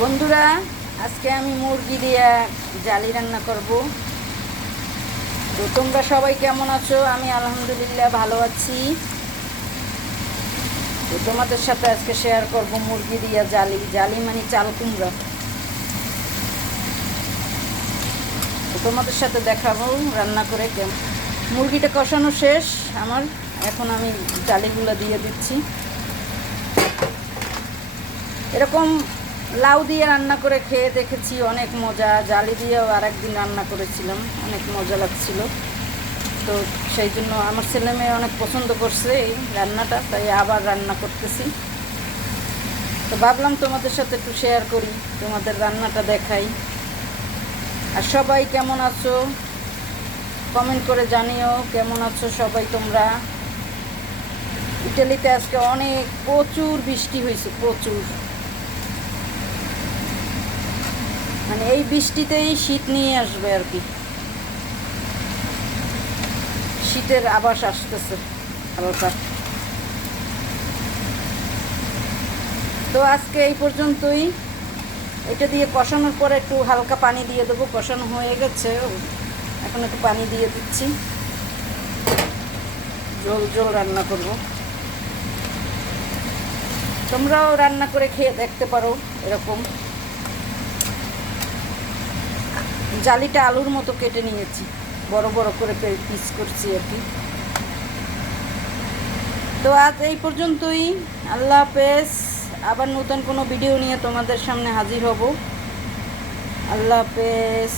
বন্ধুরা, আজকে আমি মুরগি দিয়ে জালি রান্না করব। তো তোমরা সবাই কেমন আছো? আমি আলহামদুলিল্লাহ ভালো আছি। তো তোমাদের সাথে আজকে শেয়ার করব মুরগি দিয়ে জালি মানে চাল কুমড়া। তো তোমাদের সাথে দেখাবো রান্না করে কেমন। মুরগিটা কষানো শেষ আমার, এখন আমি জালিগুলো দিয়ে দিচ্ছি। এরকম লাউ দিয়ে রান্না করে খেয়ে দেখেছি, অনেক মজা। জালি দিয়েও আরেকদিন রান্না করেছিলাম, অনেক মজা লাগছিল। তো সেই জন্য আমার ছেলে মেয়ে অনেক পছন্দ করছে এই রান্নাটা, তাই আবার রান্না করতেছি। তো ভাবলাম তোমাদের সাথে একটু শেয়ার করি, তোমাদের রান্নাটা দেখাই। আর সবাই কেমন আছো কমেন্ট করে জানিও, কেমন আছো সবাই তোমরা। ইটালিতে আজকে অনেক প্রচুর বৃষ্টি হয়েছে, প্রচুর। মানে এই বৃষ্টিতেই শীত নিয়ে আসবে আর কি, শীতের আভাস আসতেছে হালকা। তো আজকে এই পর্যন্তই। এটা দিয়ে কষানোর পরে একটু হালকা পানি দিয়ে দেবো। কষানো হয়ে গেছে, এখন একটু পানি দিয়ে দিচ্ছি। ঝোল ঝোল রান্না করব। তোমরাও রান্না করে খেয়ে দেখতে পারো এরকম। জালিটা আলুর মতো কেটে নিয়েছি, বড় বড় করে পিস করছি আর কি। তো আজ এই পর্যন্তই। আল্লাহ হাফেজ। আবার নতুন কোনো ভিডিও নিয়ে তোমাদের সামনে হাজির হব। আল্লাহ হাফেজ।